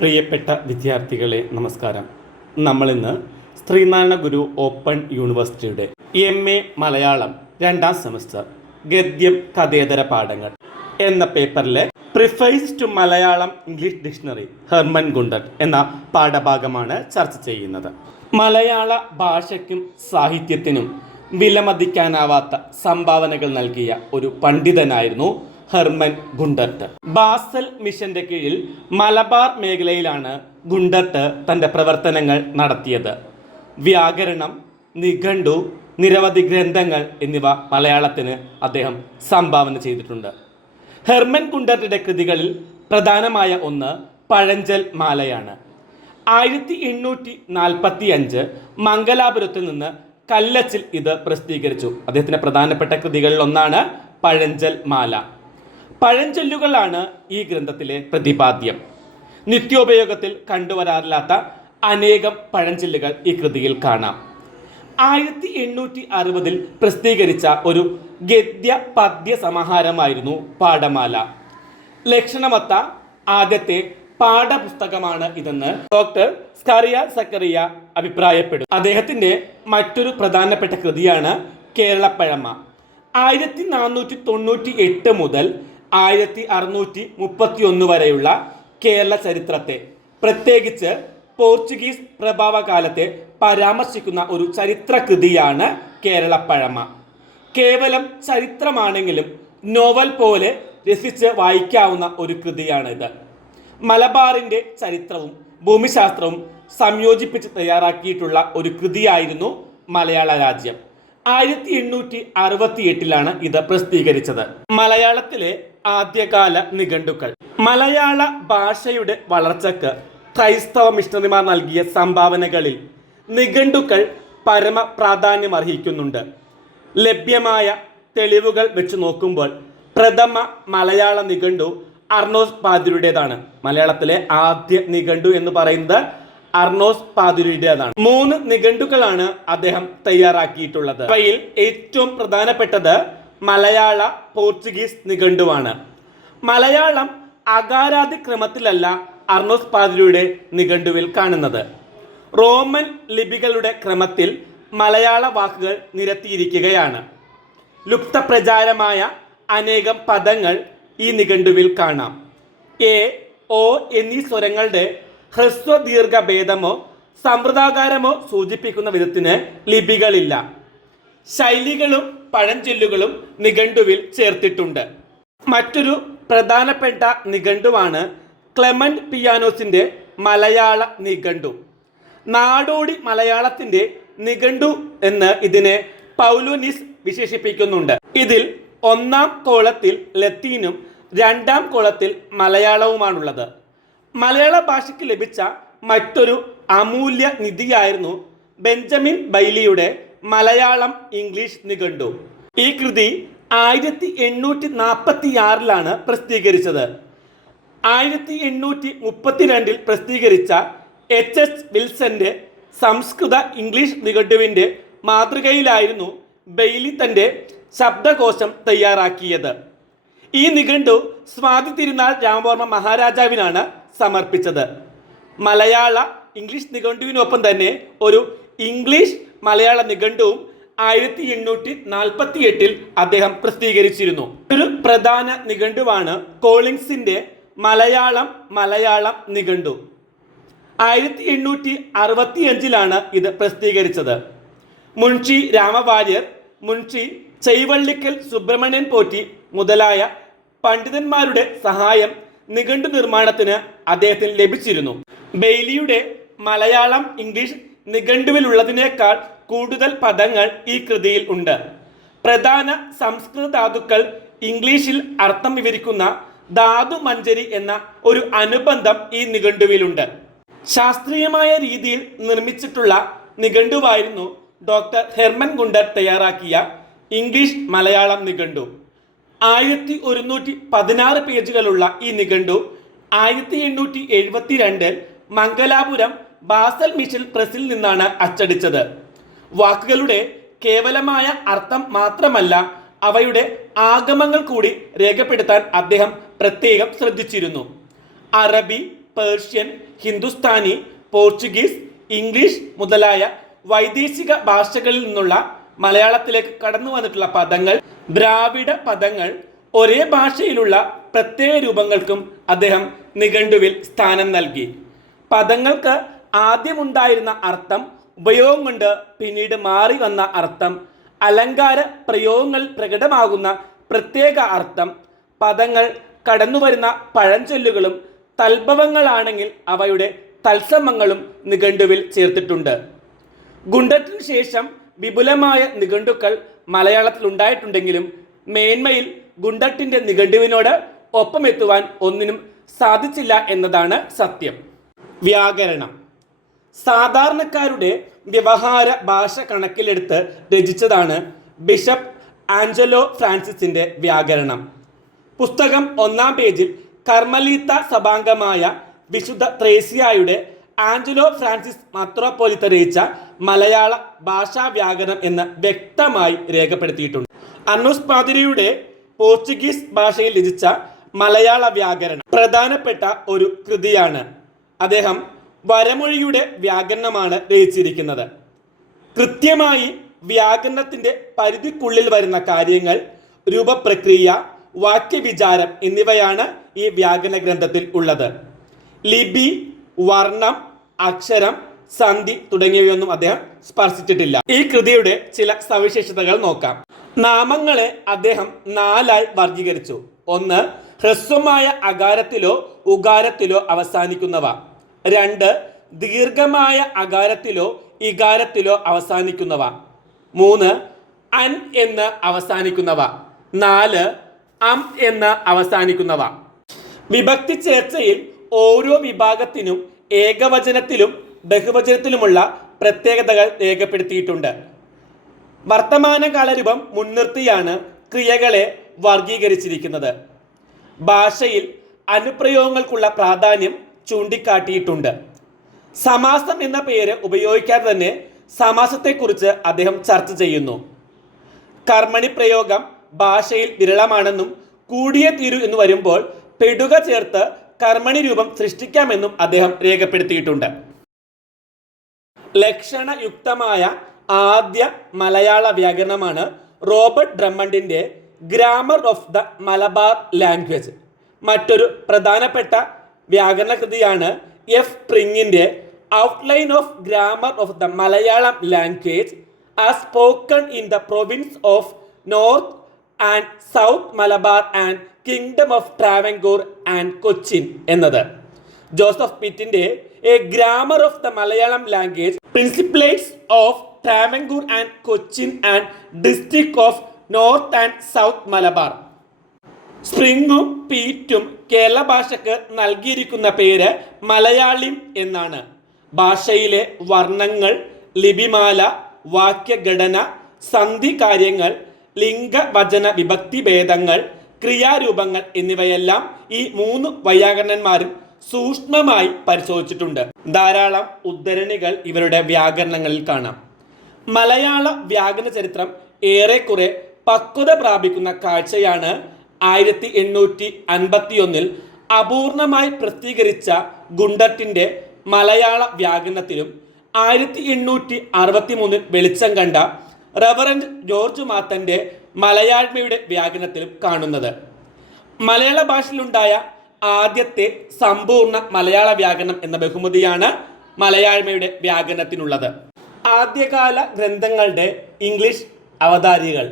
പ്രിയപ്പെട്ട വിദ്യാർത്ഥികളെ നമസ്കാരം. നമ്മളിന്ന് ശ്രീനാരായണ ഗുരു ഓപ്പൺ യൂണിവേഴ്സിറ്റിയുടെ MA മലയാളം 2ാം സെമസ്റ്റർ ഗദ്യം കഥേതര പാഠങ്ങൾ എന്ന പേപ്പറിലെ preface to Malayalam English dictionary Hermann Gundert എന്ന പാഠഭാഗമാണ് ചർച്ച ചെയ്യുന്നത്. മലയാള ഭാഷയ്ക്കും സാഹിത്യത്തിനും വിലമതിക്കാനാവാത്ത സംഭാവനകൾ നൽകിയ ഒരു പണ്ഡിതനായിരുന്നു ഹെർമൻ ഗുണ്ടർട്ട്. ബാസൽ മിഷന്റെ കീഴിൽ മലബാർ മേഖലയിലാണ് ഗുണ്ടർട്ട് തൻ്റെ പ്രവർത്തനങ്ങൾ നടത്തിയത്. വ്യാകരണം, നിഘണ്ടു, നിരവധി ഗ്രന്ഥങ്ങൾ എന്നിവ മലയാളത്തിന് അദ്ദേഹം സംഭാവന ചെയ്തിട്ടുണ്ട്. ഹെർമൻ ഗുണ്ടർട്ടിന്റെ കൃതികളിൽ പ്രധാനമായ ഒന്ന് പഴഞ്ചൽ മാലയാണ്. 1845 മംഗലാപുരത്തിൽ നിന്ന് കല്ലച്ചിൽ ഇത് പ്രസിദ്ധീകരിച്ചു. അദ്ദേഹത്തിന്റെ പ്രധാനപ്പെട്ട കൃതികളിൽ ഒന്നാണ് പഴഞ്ചൽ മാല. പഴഞ്ചൊല്ലുകളാണ് ഈ ഗ്രന്ഥത്തിലെ പ്രതിപാദ്യം. നിത്യോപയോഗത്തിൽ കണ്ടുവരാറില്ലാത്ത അനേകം പഴഞ്ചൊല്ലുകൾ ഈ കൃതിയിൽ കാണാം. 1860 പ്രസിദ്ധീകരിച്ച ഒരു ഗദ്യ പദ്യ സമാഹാരമായിരുന്നു പാഠമാല. ലക്ഷണമൊത്ത ആദ്യത്തെ പാഠപുസ്തകമാണ് ഇതെന്ന് ഡോക്ടർ സ്കറിയ സക്കറിയ അഭിപ്രായപ്പെടും. അദ്ദേഹത്തിന്റെ മറ്റൊരു പ്രധാനപ്പെട്ട കൃതിയാണ് കേരളപ്പഴമ. 1498 മുതൽ 1631 വരെയുള്ള കേരള ചരിത്രത്തെ, പ്രത്യേകിച്ച് പോർച്ചുഗീസ് പ്രഭാവകാലത്തെ പരാമർശിക്കുന്ന ഒരു ചരിത്ര കൃതിയാണ് കേരളപ്പഴമ. കേവലം ചരിത്രമാണെങ്കിലും നോവൽ പോലെ രസിച്ച് വായിക്കാവുന്ന ഒരു കൃതിയാണിത്. മലബാറിന്റെ ചരിത്രവും ഭൂമിശാസ്ത്രവും സംയോജിപ്പിച്ച് തയ്യാറാക്കിയിട്ടുള്ള ഒരു കൃതിയായിരുന്നു മലയാള രാജ്യം. 1868 ഇത് പ്രസിദ്ധീകരിച്ചത്. മലയാളത്തിലെ ആദ്യകാല നിഘണ്ടുക്കൾ. മലയാള ഭാഷയുടെ വളർച്ചയ്ക്ക് ക്രൈസ്തവ മിഷണറിമാർ നൽകിയ സംഭാവനകളിൽ നിഘണ്ടുക്കൾ പരമ പ്രാധാന്യം അർഹിക്കുന്നുണ്ട്. ലഭ്യമായ തെളിവുകൾ വെച്ച് നോക്കുമ്പോൾ പ്രഥമ മലയാള നിഘണ്ടു അർണോസ് പാതിരിയുടേതാണ്. മലയാളത്തിലെ ആദ്യ നിഘണ്ടു എന്ന് പറയുന്നത് അർണോസ് പാതിരിയുടേതാണ്. 3 നിഘണ്ടുക്കളാണ് അദ്ദേഹം തയ്യാറാക്കിയിട്ടുള്ളത്. അവയിൽ ഏറ്റവും പ്രധാനപ്പെട്ടത് മലയാള പോർച്ചുഗീസ് നിഘണ്ടുവാണ്. മലയാളം അകാരാദി ക്രമത്തിലല്ല അർണോസ് പാതിരിയുടെ നിഘണ്ടുവിൽ കാണുന്നത്. റോമൻ ലിപികളുടെ ക്രമത്തിൽ മലയാള വാക്കുകൾ നിരത്തിയിരിക്കുകയാണ്. ലുപ്തപ്രചാരമായ അനേകം പദങ്ങൾ ഈ നിഘണ്ടുവിൽ കാണാം. എ, ഓ എന്നീ സ്വരങ്ങളുടെ ഹ്രസ്വ ദീർഘ ഭേദമോ സമ്പ്രദാകാരമോ സൂചിപ്പിക്കുന്ന വിധത്തിന് ലിപികളില്ല. ശൈലികളും പഴഞ്ചൊല്ലുകളും നിഘണ്ടുവിൽ ചേർത്തിട്ടുണ്ട്. മറ്റൊരു പ്രധാനപ്പെട്ട നിഘണ്ടുവാണ് ക്ലെമന്റ് പിയാനോസിന്റെ മലയാള നിഘണ്ടു. നാടോടി മലയാളത്തിന്റെ നിഘണ്ടു എന്ന് ഇതിനെ പൗലോനിസ് വിശേഷിപ്പിക്കുന്നുണ്ട്. ഇതിൽ 1ാം കോളത്തിൽ ലത്തീനും 2ാം കോളത്തിൽ മലയാളവുമാണുള്ളത്. മലയാള ഭാഷയ്ക്ക് ലഭിച്ച മറ്റൊരു അമൂല്യ നിധിയായിരുന്നു ബെഞ്ചമിൻ ബൈലിയുടെ മലയാളം ഇംഗ്ലീഷ് നിഘണ്ടു. ഈ കൃതി 1846 പ്രസിദ്ധീകരിച്ചത്. 1832 പ്രസിദ്ധീകരിച്ച HS വിൽസന്റെ സംസ്കൃത ഇംഗ്ലീഷ് നിഘണ്ടുവിന്റെ മാതൃകയിലായിരുന്നു ബെയ്ലി തന്റെ ശബ്ദകോശം തയ്യാറാക്കിയത്. ഈ നിഘണ്ടു സ്വാതി തിരുനാൾ രാമവർമ്മ മഹാരാജാവിനാണ് സമർപ്പിച്ചത്. മലയാള ഇംഗ്ലീഷ് നിഘണ്ടുവിനൊപ്പം തന്നെ ഒരു ഇംഗ്ലീഷ് മലയാള നിഘണ്ടുവും 1848 അദ്ദേഹം പ്രസിദ്ധീകരിച്ചിരുന്നു. ഒരു പ്രധാന നിഘണ്ടുവാണ് കോളിൻസിന്റെ മലയാളം നിഘണ്ടു. 1865 ഇത് പ്രസിദ്ധീകരിച്ചത്. മുൻഷി രാമവാര്യർ, മുൻഷി ചെയ്വള്ളിക്കൽ സുബ്രഹ്മണ്യൻ പോറ്റി മുതലായ പണ്ഡിതന്മാരുടെ സഹായം നിഘണ്ടു നിർമ്മാണത്തിന് അദ്ദേഹത്തിന് ലഭിച്ചിരുന്നു. ബെയ്ലിയുടെ മലയാളം ഇംഗ്ലീഷ് നിഘണ്ടുവിലുള്ളതിനേക്കാൾ കൂടുതൽ പദങ്ങൾ ഈ കൃതിയിൽ ഉണ്ട്. പ്രധാന സംസ്കൃത ധാതുക്കൾ ഇംഗ്ലീഷിൽ അർത്ഥം വിവരിക്കുന്ന ധാതു മഞ്ജരി എന്ന ഒരു അനുബന്ധം ഈ നിഘണ്ടുവിലുണ്ട്. ശാസ്ത്രീയമായ രീതിയിൽ നിർമ്മിച്ചിട്ടുള്ള നിഘണ്ടുവായിരുന്നു ഡോക്ടർ ഹെർമൻ ഗുണ്ടർട്ട് തയ്യാറാക്കിയ ഇംഗ്ലീഷ് മലയാളം നിഘണ്ടു. 1116 പേജുകളുള്ള ഈ നിഘണ്ടു 1872 മംഗലാപുരം ബാസൽ മിഷൻ പ്രസിൽ നിന്നാണ് അച്ചടിച്ചത്. വാക്കുകളുടെ കേവലമായ അർത്ഥം മാത്രമല്ല, അവയുടെ ആഗമങ്ങൾ കൂടി രേഖപ്പെടുത്താൻ അദ്ദേഹം പ്രത്യേകം ശ്രദ്ധിച്ചിരുന്നു. അറബി, പേർഷ്യൻ, ഹിന്ദുസ്ഥാനി, പോർച്ചുഗീസ്, ഇംഗ്ലീഷ് മുതലായ വൈദേശിക ഭാഷകളിൽ നിന്നുള്ള മലയാളത്തിലേക്ക് കടന്നു വന്നിട്ടുള്ള പദങ്ങൾ, ദ്രാവിഡ പദങ്ങൾ, ഒരേ ഭാഷയിലുള്ള പ്രത്യേക രൂപങ്ങൾക്കും അദ്ദേഹം നിഘണ്ടുവിൽ സ്ഥാനം നൽകി. പദങ്ങൾക്ക് ആദ്യമുണ്ടായിരുന്ന അർത്ഥം, ഉപയോഗം കൊണ്ട് പിന്നീട് മാറി വന്ന അർത്ഥം, അലങ്കാര പ്രയോഗങ്ങളിൽ പ്രകടമാകുന്ന പ്രത്യേക അർത്ഥം, പദങ്ങൾ കടന്നുവരുന്ന പഴഞ്ചൊല്ലുകളും തൽഭവങ്ങളാണെങ്കിൽ അവയുടെ തത്സമങ്ങളും നിഘണ്ടുവിൽ ചേർത്തിട്ടുണ്ട്. ഗുണ്ടറ്റിനു ശേഷം വിപുലമായ നിഘണ്ടുക്കൾ മലയാളത്തിൽ ഉണ്ടായിട്ടുണ്ടെങ്കിലും മേന്മയിൽ ഗുണ്ടട്ടിൻ്റെ നിഘണ്ടുവിനോട് ഒപ്പമെത്തുവാൻ ഒന്നിനും സാധിച്ചില്ല എന്നതാണ് സത്യം. വ്യാകരണം സാധാരണക്കാരുടെ വ്യവഹാര ഭാഷ കണക്കിലെടുത്ത് രചിച്ചതാണ് ബിഷപ്പ് ആഞ്ചലോ ഫ്രാൻസിസിൻ്റെ വ്യാകരണം. പുസ്തകം 1-ാം പേജിൽ കർമ്മലീത്ത സഭാംഗമായ വിശുദ്ധ ത്രേസ്യായുടെ ആഞ്ചലോ ഫ്രാൻസിസ് മെത്രാപ്പോലീത്ത രചിച്ച മലയാള ഭാഷാ വ്യാകരണം എന്ന് വ്യക്തമായി രേഖപ്പെടുത്തിയിട്ടുണ്ട്. അർണൂസ് പാതിരിയുടെ പോർച്ചുഗീസ് ഭാഷയിൽ രചിച്ച മലയാള വ്യാകരണം പ്രധാനപ്പെട്ട ഒരു കൃതിയാണ്. അദ്ദേഹം വരമൊഴിയുടെ വ്യാകരണമാണ് രചിച്ചിരിക്കുന്നത്. കൃത്യമായി വ്യാകരണത്തിൻ്റെ പരിധിക്കുള്ളിൽ വരുന്ന കാര്യങ്ങൾ, രൂപപ്രക്രിയ, വാക്യവിചാരം എന്നിവയാണ് ഈ വ്യാകരണ ഗ്രന്ഥത്തിൽ ഉള്ളത്. ലിപി, വർണ്ണം, അക്ഷരം, സന്ധി തുടങ്ങിയവയൊന്നും അദ്ദേഹം സ്പർശിച്ചിട്ടില്ല. ഈ കൃതിയുടെ ചില സവിശേഷതകൾ നോക്കാം. നാമങ്ങളെ അദ്ദേഹം 4ആയി വർഗീകരിച്ചു. 1. ഹ്രസ്വമായ അകാരത്തിലോ ഉകാരത്തിലോ അവസാനിക്കുന്നവ. 2. ദീർഘമായ അകാരത്തിലോ ഇകാരത്തിലോ അവസാനിക്കുന്നവ. 3. അൻ എന്ന് അവസാനിക്കുന്നവ. 4. അം എന്ന് അവസാനിക്കുന്നവ. വിഭക്തി ചേർച്ചയിൽ ഓരോ വിഭാഗത്തിനും ഏകവചനത്തിലും ബഹുവചനത്തിലുമുള്ള പ്രത്യേകതകൾ രേഖപ്പെടുത്തിയിട്ടുണ്ട്. വർത്തമാനകാലരൂപം മുൻനിർത്തിയാണ് ക്രിയകളെ വർഗീകരിച്ചിരിക്കുന്നത്. ഭാഷയിൽ അനുപ്രയോഗങ്ങൾക്കുള്ള പ്രാധാന്യം ചൂണ്ടിക്കാട്ടിയിട്ടുണ്ട്. സമാസം എന്ന പേര് ഉപയോഗിക്കാതെ തന്നെ സമാസത്തെക്കുറിച്ച് അദ്ദേഹം ചർച്ച ചെയ്യുന്നു. കർമ്മണി പ്രയോഗം ഭാഷയിൽ വിരളമാണെന്നും കൂടിയേ തീരൂ എന്ന് വരുമ്പോൾ പെടുക ചേർത്ത് കർമ്മണി രൂപം സൃഷ്ടിക്കാമെന്നും അദ്ദേഹം രേഖപ്പെടുത്തിയിട്ടുണ്ട്. ലക്ഷണയുക്തമായ ആദ്യ മലയാള വ്യാകരണമാണ് റോബർട്ട് ഡ്രമ്മണ്ടിൻ്റെ grammar of the Malabar language. മറ്റൊരു പ്രധാനപ്പെട്ട വ്യാകരണ കൃതിയാണ് എഫ് പ്രിങ്ങിൻ്റെ outline of grammar of the Malayalam language as spoken in the province of north and south Malabar and kingdom of Travancore and Cochin എന്നത്. ജോസഫ് പിറ്റിൻ്റെ a grammar of the Malayalam language, principles of Travancore and Cochin and district of north and south Malabar. സ്പ്രിങ്ങും പീറ്റും കേരള ഭാഷയ്ക്ക് നൽകിയിരിക്കുന്ന പേര് മലയാളിം എന്നാണ്. ഭാഷയിലെ വർണ്ണങ്ങൾ, ലിപിമാല, വാക്യഘടന, സന്ധി കാര്യങ്ങൾ, ലിംഗവചന വിഭക്തി ഭേദങ്ങൾ, ക്രിയാരൂപങ്ങൾ എന്നിവയെല്ലാം ഈ 3 വൈയാകരണന്മാരും സൂക്ഷ്മമായി പരിശോധിച്ചിട്ടുണ്ട്. ധാരാളം ഉദ്ധരണികൾ ഇവരുടെ വ്യാകരണങ്ങളിൽ കാണാം. മലയാള വ്യാകരണ ചരിത്രം ഏറെക്കുറെ പക്വത പ്രാപിക്കുന്ന കാഴ്ചയാണ് 1851 അപൂർണമായി പ്രസിദ്ധീകരിച്ച ഗുണ്ടട്ടിൻ്റെ മലയാള വ്യാകരണത്തിലും 1863 വെളിച്ചം കണ്ട റവറൻഡ് ജോർജ് മാത്തൻ്റെ മലയാഴ്മയുടെ വ്യാകരണത്തിലും കാണുന്നത്. മലയാള ഭാഷയിലുണ്ടായ ആദ്യത്തെ സമ്പൂർണ്ണ മലയാള വ്യാകരണം എന്ന ബഹുമതിയാണ് മലയാഴ്മയുടെ വ്യാകരണത്തിനുള്ളത്. ആദ്യകാല ഗ്രന്ഥങ്ങളുടെ ഇംഗ്ലീഷ് അവതാരികൾ,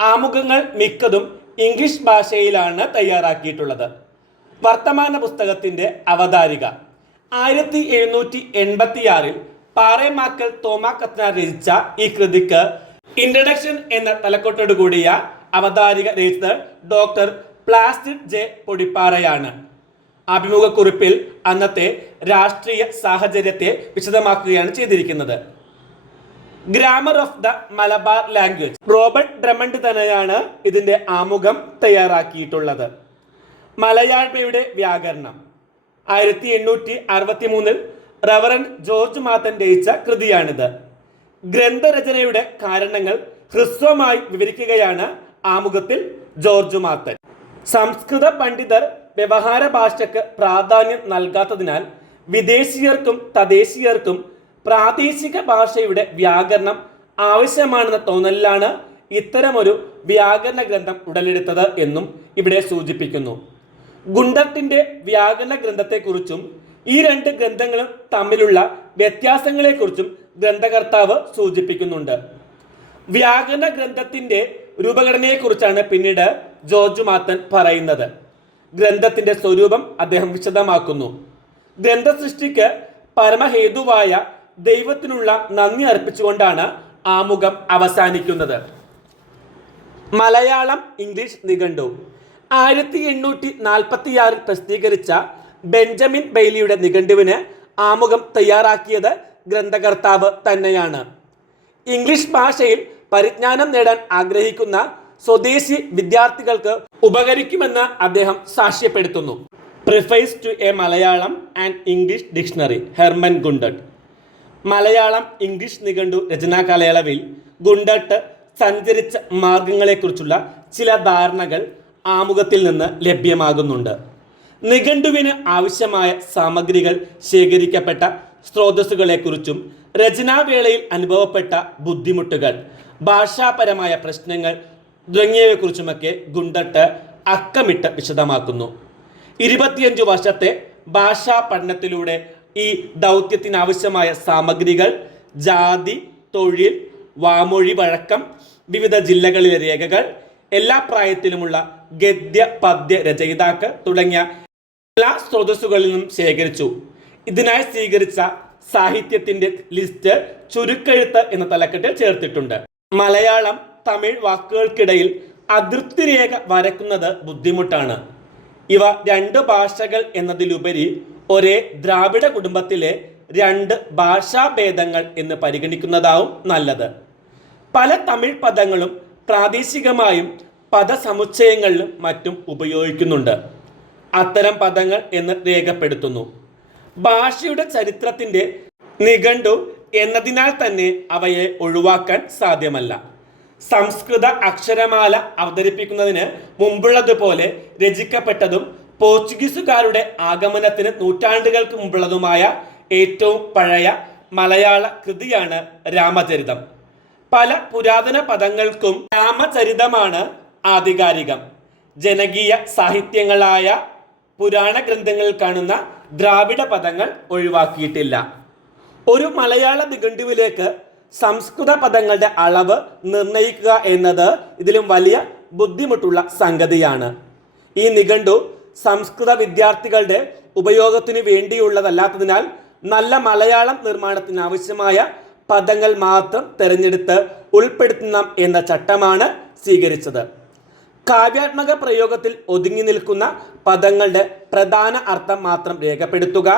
ആമുഖങ്ങൾ മിക്കതും ഇംഗ്ലീഷ് ഭാഷയിലാണ് തയ്യാറാക്കിയിട്ടുള്ളത്. വർത്തമാന പുസ്തകത്തിൻ്റെ അവതാരിക 1786 പാറേമാക്കൽ തോമാ കത്തനാർ രചിച്ച ഈ കൃതിക്ക് ഇൻട്രഡക്ഷൻ എന്ന തലക്കെട്ടോടു കൂടിയ അവതാരിക രചിച്ചത് ഡോക്ടർ പ്ലാസിഡ് ജെ പൊടിപ്പാറയാണ്. അഭിമുഖക്കുറിപ്പിൽ അന്നത്തെ രാഷ്ട്രീയ സാഹചര്യത്തെ വിശദമാക്കുകയാണ് ചെയ്തിരിക്കുന്നത്. Grammar of the Malabar language, Robert Drummond തന്നെയാണ് ഇതിൻ്റെ ആമുഖം തയ്യാറാക്കിയിട്ടുള്ളത്. മലയാഴ്മയുടെ വ്യാകരണം 1863 റവറൻഡ് ജോർജ് മാത്തൻ രചിച്ച കൃതിയാണിത്. ഗ്രന്ഥരചനയുടെ കാരണങ്ങൾ ഹ്രസ്വമായി വിവരിക്കുകയാണ് ആമുഖത്തിൽ ജോർജ് മാത്തൻ. സംസ്കൃത പണ്ഡിതർ വ്യവഹാര ഭാഷയ്ക്ക് പ്രാധാന്യം നൽകാത്തതിനാൽ വിദേശീയർക്കും തദ്ദേശീയർക്കും പ്രാദേശിക ഭാഷയുടെ വ്യാകരണം ആവശ്യമാണെന്ന തോന്നലിലാണ് ഇത്തരമൊരു വ്യാകരണ ഗ്രന്ഥം ഉടലെടുത്തത് എന്നും ഇവിടെ സൂചിപ്പിക്കുന്നു. ഗുണ്ടട്ടിന്റെ വ്യാകരണ ഗ്രന്ഥത്തെക്കുറിച്ചും ഈ രണ്ട് ഗ്രന്ഥങ്ങളും തമ്മിലുള്ള വ്യത്യാസങ്ങളെക്കുറിച്ചും ഗ്രന്ഥകർത്താവ് സൂചിപ്പിക്കുന്നുണ്ട്. വ്യാകരണ ഗ്രന്ഥത്തിന്റെ രൂപഘടനയെക്കുറിച്ചാണ് പിന്നീട് ജോർജ് മാത്തൻ പറയുന്നത്. ഗ്രന്ഥത്തിന്റെ സ്വരൂപം അദ്ദേഹം വിശദമാക്കുന്നു. ഗ്രന്ഥസൃഷ്ടിക്ക് പരമഹേതുവായ ദൈവത്തിനുള്ള നന്ദി അർപ്പിച്ചുകൊണ്ടാണ് ആമുഖം അവസാനിക്കുന്നത്. മലയാളം ഇംഗ്ലീഷ് നിഘണ്ടു 1846 പ്രസിദ്ധീകരിച്ച ബെഞ്ചമിൻ ബെയ്ലിയുടെ നിഘണ്ടുവിന് ആമുഖം തയ്യാറാക്കിയത് ഗ്രന്ഥകർത്താവ് തന്നെയാണ്. ഇംഗ്ലീഷ് ഭാഷയിൽ പരിജ്ഞാനം നേടാൻ ആഗ്രഹിക്കുന്ന സ്വദേശി വിദ്യാർത്ഥികൾക്ക് ഉപകരിക്കുമെന്ന് അദ്ദേഹം സാക്ഷ്യപ്പെടുത്തുന്നു. Preface to a Malayalam and English dictionary, Hermann Gundert. Malayalam English നിഘണ്ടു രചനാ കാലയളവിൽ ഗുണ്ടട്ട് സഞ്ചരിച്ച മാർഗങ്ങളെക്കുറിച്ചുള്ള ചില ധാരണകൾ ആമുഖത്തിൽ നിന്ന് ലഭ്യമാകുന്നുണ്ട്. നിഘണ്ടുവിന് ആവശ്യമായ സാമഗ്രികൾ ശേഖരിക്കപ്പെട്ട സ്രോതസ്സുകളെക്കുറിച്ചും രചനാവേളയിൽ അനുഭവപ്പെട്ട ബുദ്ധിമുട്ടുകൾ, ഭാഷാപരമായ പ്രശ്നങ്ങൾ തുടങ്ങിയവയെക്കുറിച്ചുമൊക്കെ ഗുണ്ടട്ട് അക്കമിട്ട് വിശദമാക്കുന്നു. 25 വർഷത്തെ ഭാഷാ പഠനത്തിലൂടെ ഈ ദൗത്യത്തിനാവശ്യമായ സാമഗ്രികൾ, ജാതി, തൊഴിൽ, വാമൊഴി വഴക്കം, വിവിധ ജില്ലകളിലെ രേഖകൾ, എല്ലാ പ്രായത്തിലുമുള്ള ഗദ്യ പദ്യ രചയിതാക്കൾ തുടങ്ങിയ എല്ലാ സ്രോതസ്സുകളിൽ നിന്നും ശേഖരിച്ചു. ഇതിനായി സ്വീകരിച്ച സാഹിത്യത്തിന്റെ ലിസ്റ്റ് ചുരുക്കെഴുത്ത് എന്ന തലക്കെട്ടിൽ ചേർത്തിട്ടുണ്ട്. മലയാളം തമിഴ് വാക്കുകൾക്കിടയിൽ അതിർത്തി രേഖ വരയ്ക്കുന്നത് ബുദ്ധിമുട്ടാണ്. ഇവ രണ്ട് ഭാഷകൾ എന്നതിലുപരി ഒരേ ദ്രാവിഡ കുടുംബത്തിലെ രണ്ട് ഭാഷാഭേദങ്ങൾ എന്ന് പരിഗണിക്കുന്നതാവും നല്ലത്. പല തമിഴ് പദങ്ങളും പ്രാദേശികമായും പദസമുച്ചയങ്ങളിലും മറ്റും ഉപയോഗിക്കുന്നുണ്ട്. അത്തരം പദങ്ങൾ എന്ന് രേഖപ്പെടുത്തുന്നു. ഭാഷയുടെ ചരിത്രത്തിന്റെ നിഘണ്ടു എന്നതിനാൽ തന്നെ അവയെ ഒഴിവാക്കാൻ സാധ്യമല്ല. സംസ്കൃത അക്ഷരമാല അവതരിപ്പിക്കുന്നതിന് മുമ്പുള്ളതുപോലെ രചിക്കപ്പെട്ടതും പോർച്ചുഗീസുകാരുടെ ആഗമനത്തിന് നൂറ്റാണ്ടുകൾക്ക് മുമ്പുള്ളതുമായ ഏറ്റവും പഴയ മലയാള കൃതിയാണ് രാമചരിതം. പല പുരാതന പദങ്ങൾക്കും രാമചരിതമാണ് ആധികാരികം. ജനകീയ സാഹിത്യങ്ങളായ പുരാണ ഗ്രന്ഥങ്ങളിൽ കാണുന്ന ദ്രാവിഡ പദങ്ങൾ ഒഴിവാക്കിയിട്ടില്ല. ഒരു മലയാള നിഘണ്ടുവിലേക്ക് സംസ്കൃത പദങ്ങളുടെ അളവ് നിർണയിക്കുക എന്നത് ഇതിലും വലിയ ബുദ്ധിമുട്ടുള്ള സംഗതിയാണ്. ഈ നിഘണ്ടു സംസ്കൃത വിദ്യാർത്ഥികളുടെ ഉപയോഗത്തിന് വേണ്ടിയുള്ളതല്ലാത്തതിനാൽ നല്ല മലയാളം നിർമ്മാണത്തിന് ആവശ്യമായ പദങ്ങൾ മാത്രം തിരഞ്ഞെടുത്ത് ഉൾപ്പെടുത്തണം എന്ന ചട്ടമാണ് സ്വീകരിച്ചത്. കാവ്യാത്മക പ്രയോഗത്തിൽ ഒതുങ്ങി നിൽക്കുന്ന പദങ്ങളുടെ പ്രധാന അർത്ഥം മാത്രം രേഖപ്പെടുത്തുക,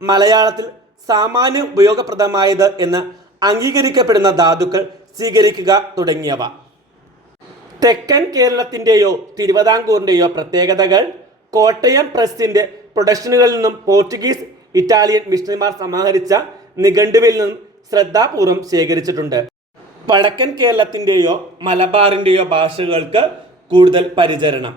മലയാളത്തിൽ സാമാന്യ ഉപയോഗപ്രദമായത് എന്ന് അംഗീകരിക്കപ്പെടുന്ന ധാതുക്കൾ സ്വീകരിക്കുക തുടങ്ങിയവ. തെക്കൻ കേരളത്തിൻ്റെയോ തിരുവിതാംകൂറിൻ്റെയോ പ്രത്യേകതകൾ കോട്ടയം പ്രസിന്റെ പ്രൊഡക്ഷനുകളിൽ നിന്നും പോർച്ചുഗീസ്, ഇറ്റാലിയൻ മിഷണറിമാർ സമാഹരിച്ച നിഘണ്ടുവിൽ നിന്നും ശ്രദ്ധാപൂർവം ശേഖരിച്ചിട്ടുണ്ട്. വടക്കൻ കേരളത്തിൻ്റെയോ മലബാറിൻ്റെയോ ഭാഷകൾക്ക് കൂടുതൽ പരിചരണം.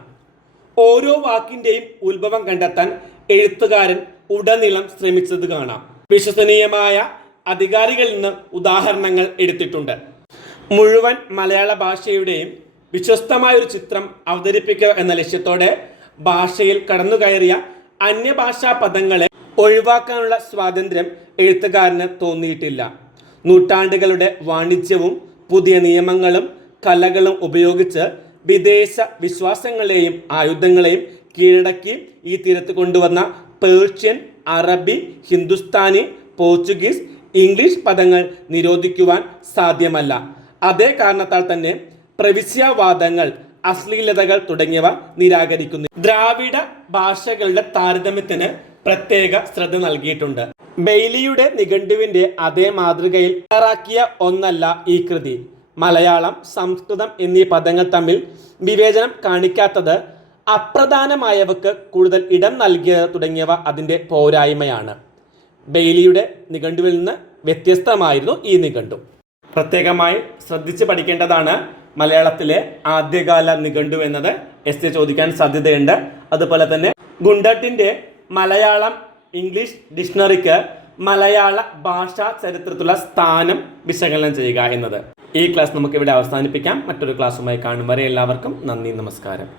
ഓരോ വാക്കിൻ്റെയും ഉത്ഭവം കണ്ടെത്താൻ എഴുത്തുകാരൻ ഉടനീളം ശ്രമിച്ചത് കാണാം. വിശ്വസനീയമായ അധികാരികളിൽ നിന്ന് ഉദാഹരണങ്ങൾ എടുത്തിട്ടുണ്ട്. മുഴുവൻ മലയാള ഭാഷയുടെയും വിശ്വസ്തമായ ഒരു ചിത്രം അവതരിപ്പിക്കുക എന്ന ലക്ഷ്യത്തോടെ ഭാഷയിൽ കടന്നുകയറിയ അന്യഭാഷാ പദങ്ങളെ ഒഴിവാക്കാനുള്ള സ്വാതന്ത്ര്യം എഴുത്തുകാരന് തോന്നിയിട്ടില്ല. നൂറ്റാണ്ടുകളുടെ വാണിജ്യവും പുതിയ നിയമങ്ങളും കലകളും ഉപയോഗിച്ച് വിദേശ വിശ്വാസങ്ങളെയും ആയുധങ്ങളെയും കീഴടക്കി ഈ തീരത്ത് കൊണ്ടുവന്ന പേർഷ്യൻ, അറബി, ഹിന്ദുസ്ഥാനി, പോർച്ചുഗീസ്, ഇംഗ്ലീഷ് പദങ്ങൾ നിരോധിക്കുവാൻ സാധ്യമല്ല. അതേ കാരണത്താൽ തന്നെ പ്രവിശ്യാവാദങ്ങൾ, അശ്ലീലതകൾ തുടങ്ങിയവ നിരാകരിക്കുന്നു. ദ്രാവിഡ ഭാഷകളുടെ താരതമ്യത്തിന് പ്രത്യേക ശ്രദ്ധ നൽകിയിട്ടുണ്ട്. ബെയ്ലിയുടെ നിഘണ്ടുവിന്റെ അതേ മാതൃകയിൽ തയ്യാറാക്കിയ ഒന്നല്ല ഈ കൃതി. മലയാളം, സംസ്കൃതം എന്നീ പദങ്ങൾ തമ്മിൽ വിവേചനം കാണിക്കാത്തത്, അപ്രധാനമായവക്ക് കൂടുതൽ ഇടം നൽകിയത് തുടങ്ങിയവ അതിൻ്റെ പോരായ്മയാണ്. ബെയ്ലിയുടെ നിഘണ്ടുവിൽ നിന്ന് വ്യത്യസ്തമായിരുന്നു ഈ നിഘണ്ടു. പ്രത്യേകമായി ശ്രദ്ധിച്ച് പഠിക്കേണ്ടതാണ് മലയാളത്തിലെ ആദ്യകാല നിഘണ്ടു എന്നത്. എസ് ചോദിക്കാൻ സാധ്യതയുണ്ട്. അതുപോലെ തന്നെ ഗുണ്ടട്ടിൻ്റെ മലയാളം ഇംഗ്ലീഷ് ഡിക്ഷണറിക്ക് മലയാള ഭാഷാ ചരിത്രത്തിലുള്ള സ്ഥാനം വിശകലനം ചെയ്യുക എന്നത്. ഈ ക്ലാസ് നമുക്കിവിടെ അവസാനിപ്പിക്കാം. മറ്റൊരു ക്ലാസ്സുമായി കാണും വരെ എല്ലാവർക്കും നന്ദി, നമസ്കാരം.